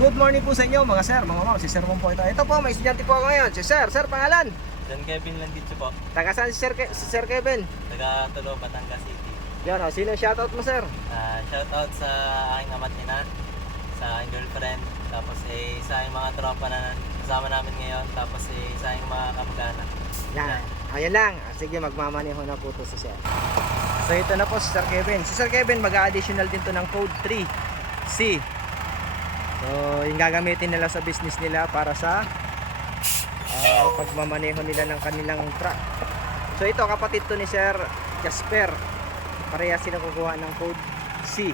Good morning po sa inyo mga sir, mga ma'am. Si Sir Mon po ito. Ito po, may estudyante po ako ngayon. Si Sir. Sir, pangalan? John Kevin lang dito po. Taga saan si Sir Kevin? Taga Tulo, Batangas City. Yan o, sino shoutout mo sir? Shout out sa aking amat ina, sa aking girlfriend, tapos sa aking mga tropa na kasama namin ngayon, tapos sa aking mga kamag-anak. Yan. Ayan lang. Sige, magmamaneho na po to si Sir. So ito na po si Sir Kevin. Si Sir Kevin mag-additional din to ng code 3C. So yung gagamitin nila sa business nila para sa pagmamaneho nila ng kanilang truck. So ito kapatid to ni Sir Jasper. Pareha sila kukuha ng code C.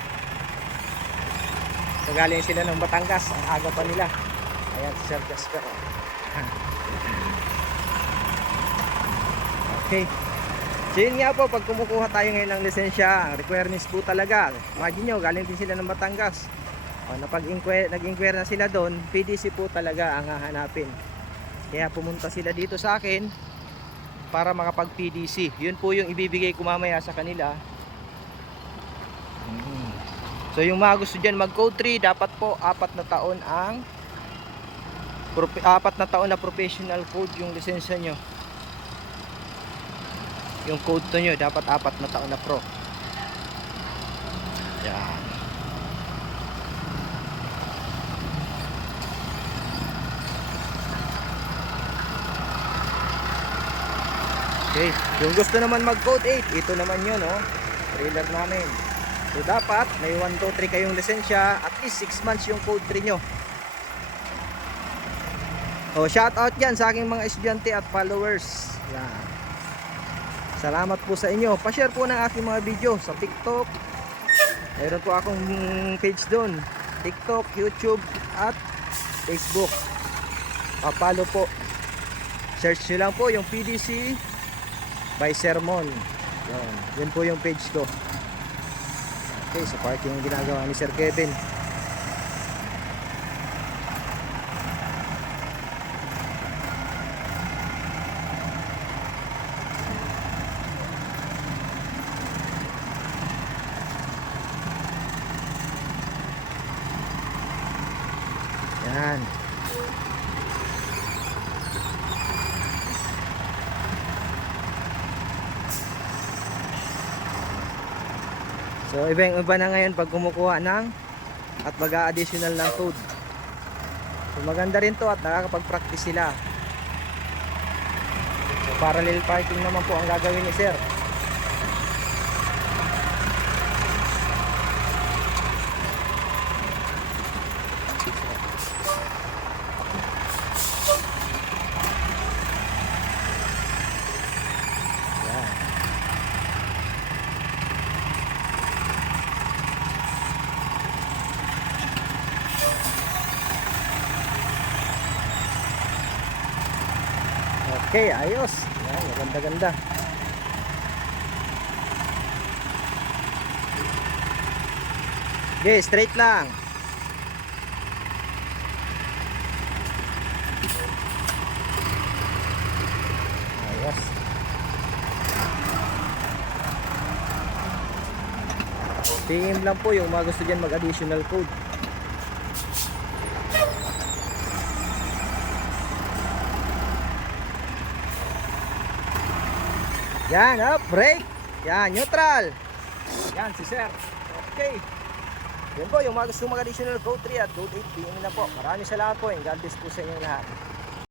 So galing sila ng Batangas. Ang aga pa nila. Ayan si Sir Jasper. Okay. So yun nga po, pag kumukuha tayo ngayon ng lisensya, ang requirements po talaga, imagine nyo, galing din sila ng Batangas. Nag-inquire na sila doon, PDC po talaga ang hahanapin. Kaya pumunta sila dito sa akin para makapag PDC. Yun po yung ibibigay ko mamaya sa kanila. So yung mga gusto dyan mag code 3, dapat po 4 na taon na professional code yung lisensya nyo. Yung code to nyo dapat 4 na taon na pro. Yan. Okay, yung gusto naman mag code 8, ito naman yun, oh, trailer namin. So dapat may 1, 2, 3 kayong lisensya, at least 6 months yung code 3 nyo. So shout out yan sa aking mga estudyante at followers. Yan. Salamat po sa inyo. Pa-share po ng aking mga video sa TikTok. Mayroon po akong page doon, TikTok, YouTube at Facebook. Pa-follow po. Search nyo lang po yung PDC by Sir Mon. Yun po yung page ko. Okay, so parking yung ginagawa ni Sir Kevin. Yan. So iba na ngayon pag kumukuha ng at mag-a-additional ng code. So maganda rin to at nakakapag-practice sila. So parallel parking naman po ang gagawin ni Sir. Okay, ayos. Yan, maganda-ganda. Okay, straight lang. Ayos. PM lang po yung mga gusto dyan mag-additional code. Yan, up, brake. Yan, neutral. Yan, si Sir. Okay. Yan po, yung mga gusto mag-additional code 3 at code 8, PM na po. Maraming salamat po and God bless po sa inyong lahat.